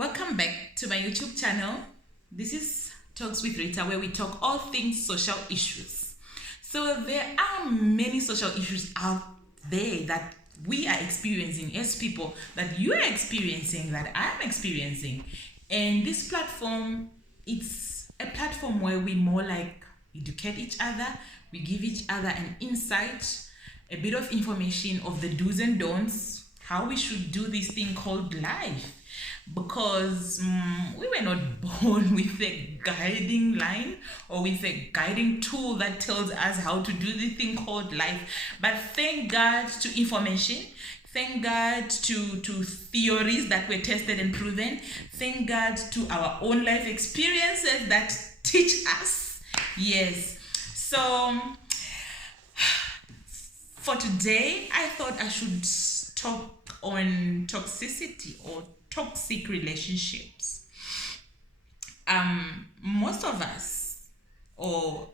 Welcome back to my YouTube channel. This is Talks with Rita, where we talk all things social issues. So there are many social issues out there that we are experiencing as people, that you are experiencing, that I'm experiencing. And this platform, it's a platform where we more like educate each other, we give each other an insight, a bit of information of the do's and don'ts, how we should do this thing called life. Because we were not born with a guiding line or with a guiding tool that tells us how to do the thing called life. But thank God to information. Thank God to theories that were tested and proven. Thank God to our own life experiences that teach us. Yes. So for today, I thought I should talk on toxicity or toxic relationships. Most of us, or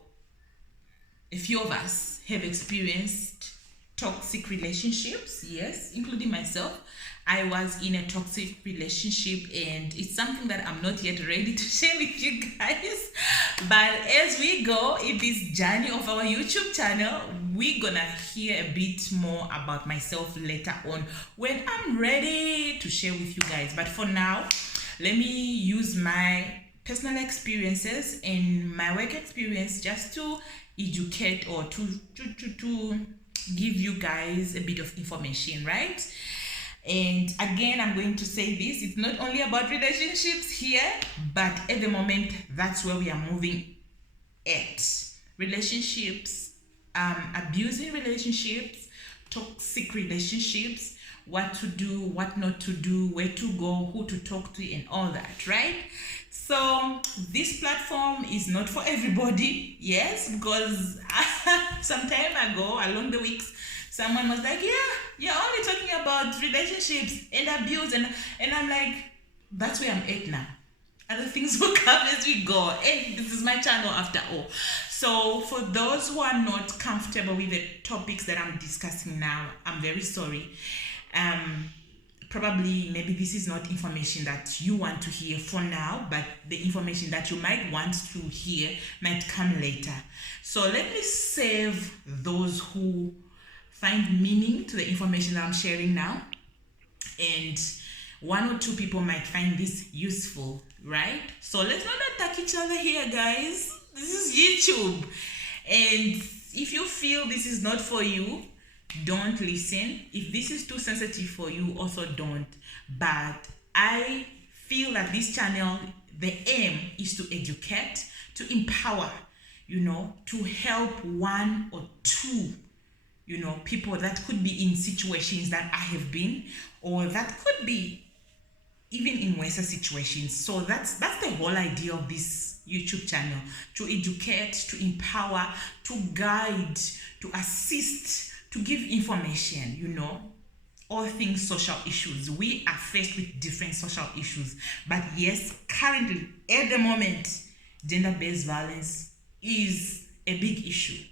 a few of us, have experienced toxic relationships, yes, including myself. I was in a toxic relationship, and it's something that I'm not yet ready to share with you guys. But as we go in this journey of our YouTube channel, we're gonna hear a bit more about myself later on when I'm ready to share with you guys. But for now, let me use my personal experiences and my work experience just to educate or to give you guys a bit of information, right? And again, I'm going to say this, it's not only about relationships here, but at the moment, that's where we are moving at. Relationships, abusing relationships, toxic relationships, what to do, what not to do, where to go, who to talk to, and all that, right? So this platform is not for everybody, yes, because some time ago, along the weeks, someone was like, yeah, you're only talking about relationships and abuse. And I'm like, that's where I'm at now. Other things will come as we go. And this is my channel after all. So for those who are not comfortable with the topics that I'm discussing now, I'm very sorry. Probably maybe this is not information that you want to hear for now, but the information that you might want to hear might come later. So let me save those who find meaning to the information that I'm sharing now, and one or two people might find this useful, right? So let's not attack each other here, guys. This is YouTube, and if you feel this is not for you, don't listen. If this is too sensitive for you, also don't. But I feel that this channel, the aim is to educate, to empower, to help one or two people that could be in situations that I have been, or that could be even in worse situations. So that's the whole idea of this YouTube channel, to educate, to empower, to guide, to assist, to give information, all things social issues. We are faced with different social issues. But yes, currently, at the moment, gender-based violence is a big issue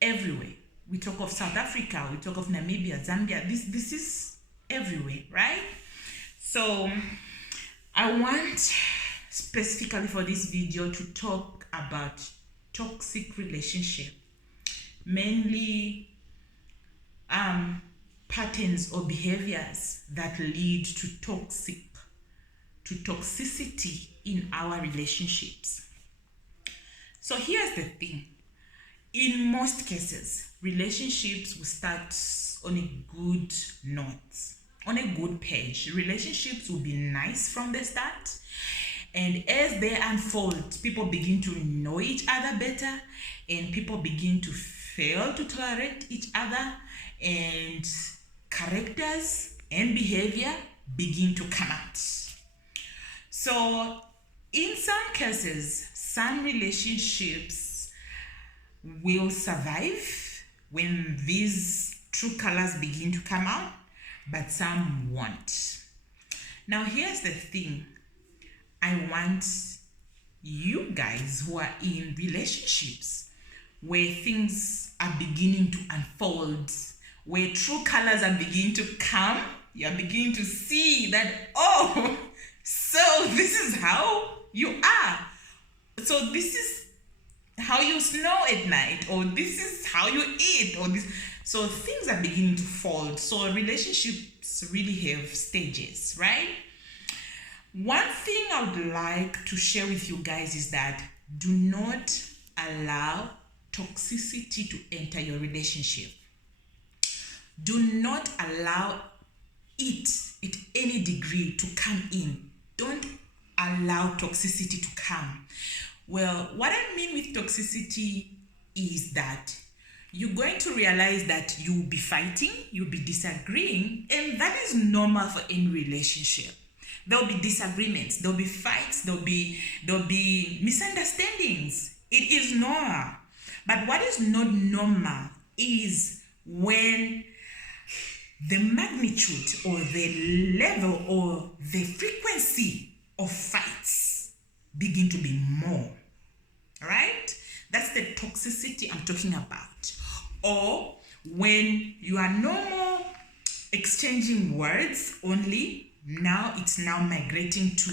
everywhere. We talk of South Africa, we talk of Namibia, Zambia. This is everywhere, right? So I want specifically for this video to talk about toxic relationship, mainly patterns or behaviors that lead to toxicity in our relationships. So here's the thing. In most cases, relationships will start on a good note, on a good page. Relationships will be nice from the start. And as they unfold, people begin to know each other better, and people begin to fail to tolerate each other, and characters and behavior begin to come out. So in some cases, some relationships will survive when these true colors begin to come out, but some won't. Now here's the thing. I want you guys who are in relationships where things are beginning to unfold, where true colors are beginning to come, you're beginning to see that, So this is how you are. So this is how you snore at night, or this is how you eat, or this. So things are beginning to fold. So relationships really have stages, right? One thing I would like to share with you guys is that do not allow toxicity to enter your relationship. Do not allow it at any degree to come in. Don't allow toxicity to come. Well, what I mean with toxicity is that you're going to realize that you'll be fighting, you'll be disagreeing, and that is normal for any relationship. There'll be disagreements, there'll be fights, there'll be misunderstandings. It is normal. But what is not normal is when the magnitude or the level or the frequency of fights begin to be more. Right? That's the toxicity I'm talking about. Or when you are no more exchanging words only, now it's now migrating to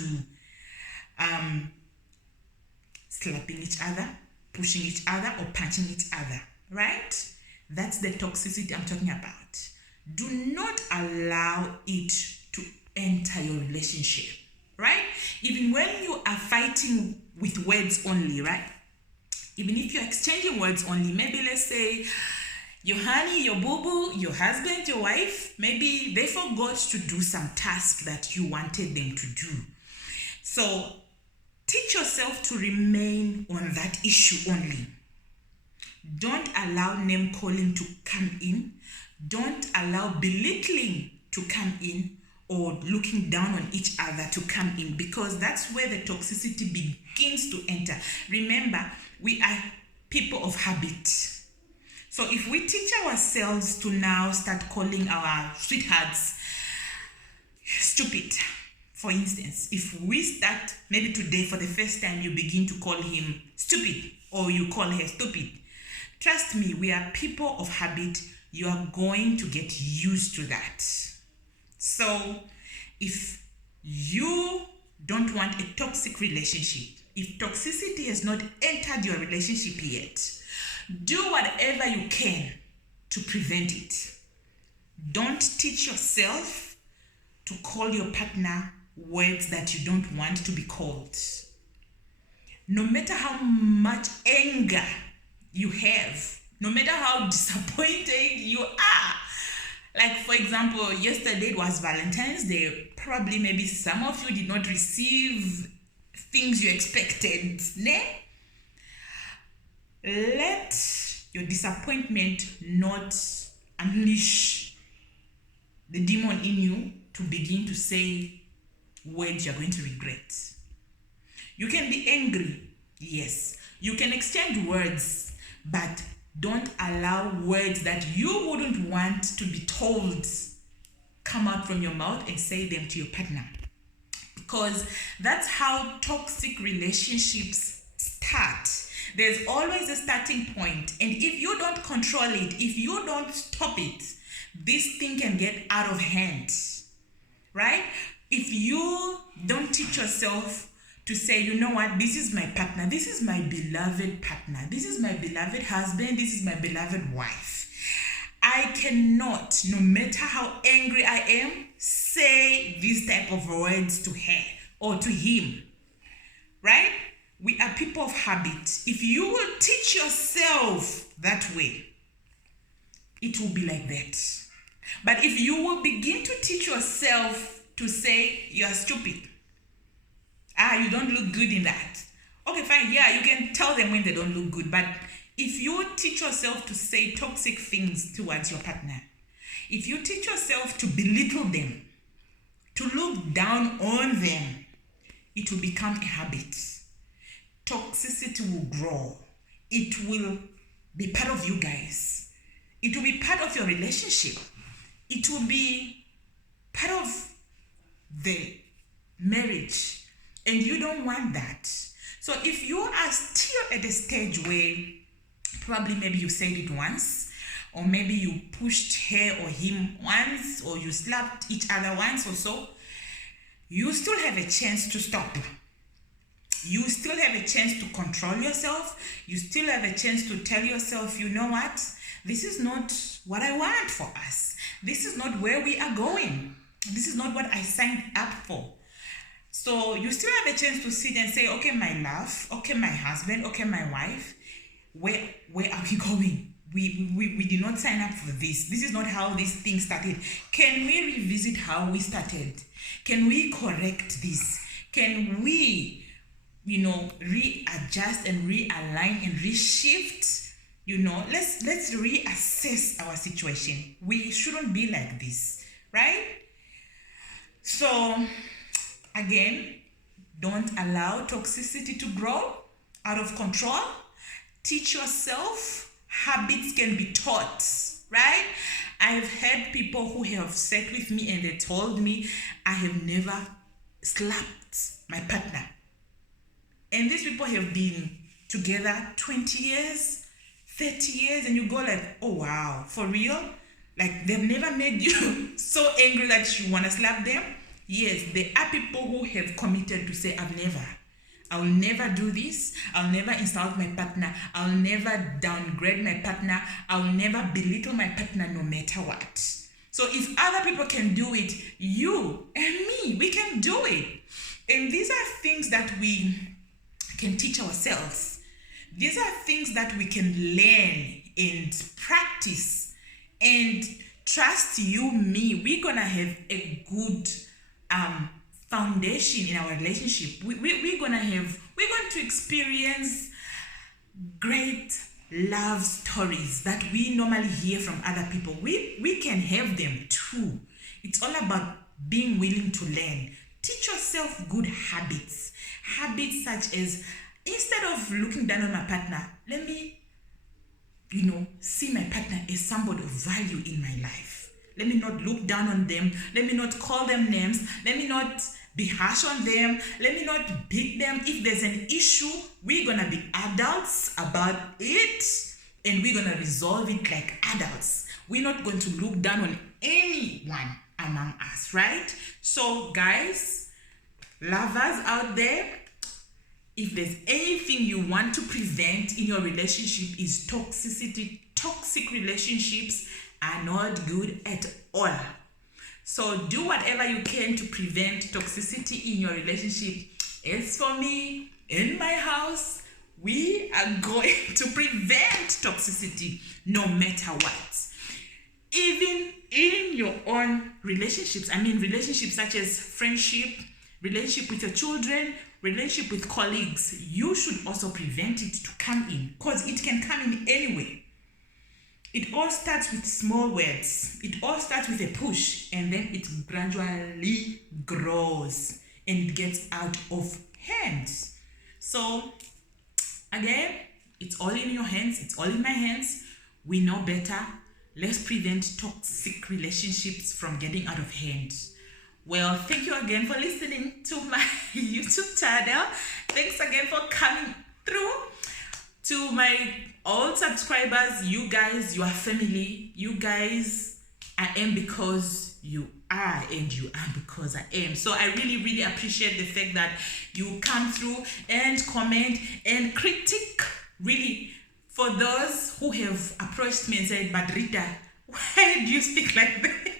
slapping each other, pushing each other, or punching each other, right? That's the toxicity I'm talking about. Do not allow it to enter your relationship, right? Even when you are fighting with words only, right? Even if you're exchanging words only, maybe let's say your honey, your boo-boo, your husband, your wife, maybe they forgot to do some task that you wanted them to do. So teach yourself to remain on that issue only. Don't allow name calling to come in. Don't allow belittling to come in, or looking down on each other to come in, because that's where the toxicity begins to enter. Remember, we are people of habit. So if we teach ourselves to now start calling our sweethearts stupid, for instance, if we start, maybe today for the first time you begin to call him stupid or you call her stupid, trust me, we are people of habit. You are going to get used to that. So if you don't want a toxic relationship, if toxicity has not entered your relationship yet, do whatever you can to prevent it. Don't teach yourself to call your partner words that you don't want to be called. No matter how much anger you have, no matter how disappointed you are. Like, for example, yesterday was Valentine's Day. Probably maybe some of you did not receive things you expected. Ne? Let your disappointment not unleash the demon in you to begin to say words you're going to regret. You can be angry, yes. You can exchange words, but don't allow words that you wouldn't want to be told come out from your mouth and say them to your partner. Because that's how toxic relationships start. There's always a starting point. And if you don't control it, if you don't stop it, this thing can get out of hand. Right? If you don't teach yourself to say, you know what, this is my partner, this is my beloved partner, this is my beloved husband, this is my beloved wife, I cannot, no matter how angry I am, say these type of words to her or to him. Right? We are people of habit. If you will teach yourself that way, it will be like that. But if you will begin to teach yourself to say, you are stupid, you don't look good in that. Okay, fine. Yeah, you can tell them when they don't look good. But if you teach yourself to say toxic things towards your partner, if you teach yourself to belittle them, to look down on them, it will become a habit. Toxicity will grow. It will be part of you guys. It will be part of your relationship. It will be part of the marriage. And you don't want that. So if you are still at a stage where probably maybe you said it once, or maybe you pushed her or him once, or you slapped each other once or so, you still have a chance to stop. You still have a chance to control yourself. You still have a chance to tell yourself, you know what? This is not what I want for us. This is not where we are going. This is not what I signed up for. So you still have a chance to sit and say, okay, my love, okay, my husband, okay, my wife, where are we going? We did not sign up for this. This is not how this thing started. Can we revisit how we started? Can we correct this? Can we, readjust and realign and reshift? Let's reassess our situation. We shouldn't be like this, right? So, again, don't allow toxicity to grow out of control. Teach yourself. Habits can be taught, right? I've had people who have sat with me and they told me, I have never slapped my partner. And these people have been together 20 years, 30 years, and you go like, oh wow, for real? Like they've never made you so angry that you want to slap them? Yes, there are people who have committed to say, I'll never do this. I'll never insult my partner. I'll never downgrade my partner. I'll never belittle my partner no matter what. So if other people can do it, you and me, we can do it. And these are things that we can teach ourselves. These are things that we can learn and practice. And trust you, me, we're going to have a good foundation in our relationship. We're going to experience great love stories that we normally hear from other people. We can have them too. It's all about being willing to learn. Teach yourself good habits. Habits such as, instead of looking down on my partner, let me, see my partner as somebody of value in my life. Let me not look down on them. Let me not call them names. Let me not be harsh on them. Let me not beat them. If there's an issue, we're going to be adults about it and we're going to resolve it like adults. We're not going to look down on anyone among us, right? So guys, lovers out there, if there's anything you want to prevent in your relationship is toxicity. Toxic relationships are not good at all. So do whatever you can to prevent toxicity in your relationship. As for me, in my house, we are going to prevent toxicity no matter what. Even in your own relationships, relationships such as friendship, relationship with your children, relationship with colleagues, you should also prevent it to come in, because it can come in anyway. It all starts with small words. It all starts with a push, and then it gradually grows and it gets out of hand. So again, it's all in your hands. It's all in my hands. We know better. Let's prevent toxic relationships from getting out of hand. Well, thank you again for listening to my YouTube channel. Thanks again for coming through. To my old subscribers, you guys, you are family. You guys, I am because you are, and you are because I am. So I really, really appreciate the fact that you come through and comment and critique. Really, for those who have approached me and said, but Rita, why do you speak like that?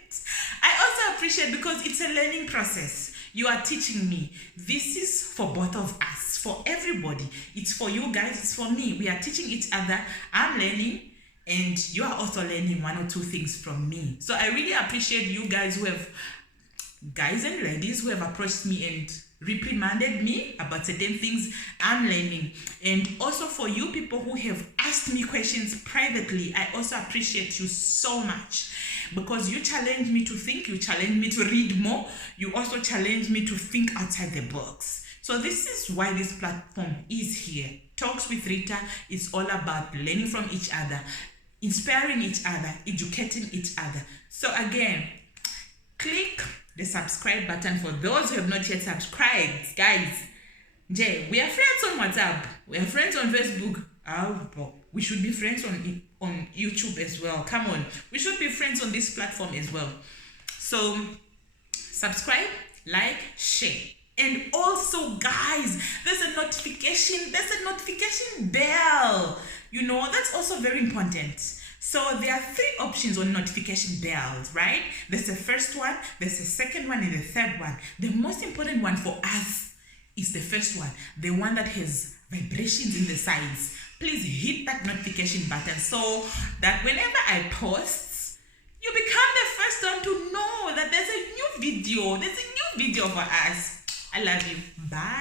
I also appreciate, because it's a learning process. You are teaching me. This is for both of us, for everybody. It's for you guys, it's for me. We are teaching each other. I'm learning, and you are also learning one or two things from me. So I really appreciate you guys guys and ladies who have approached me and reprimanded me about certain things. I'm learning. And also for you people who have asked me questions privately, I also appreciate you so much, because you challenge me to think, you challenge me to read more, you also challenge me to think outside the box. So this is why this platform is here. Talks with Rita is all about learning from each other, inspiring each other, educating each other. So again, click the subscribe button for those who have not yet subscribed. Guys, we are friends on WhatsApp, we are friends on Facebook. We should be friends on YouTube as well. Come on, we should be friends on this platform as well. So subscribe, like, share. And also, guys, there's a notification bell. You know, that's also very important. So there are 3 options on notification bells, right? There's the first one, there's the second one, and the third one. The most important one for us is the first one, the one that has vibrations in the sides. Please hit that notification button so that whenever I post, you become the first one to know that there's a new video. There's a new video for us. I love you. Bye.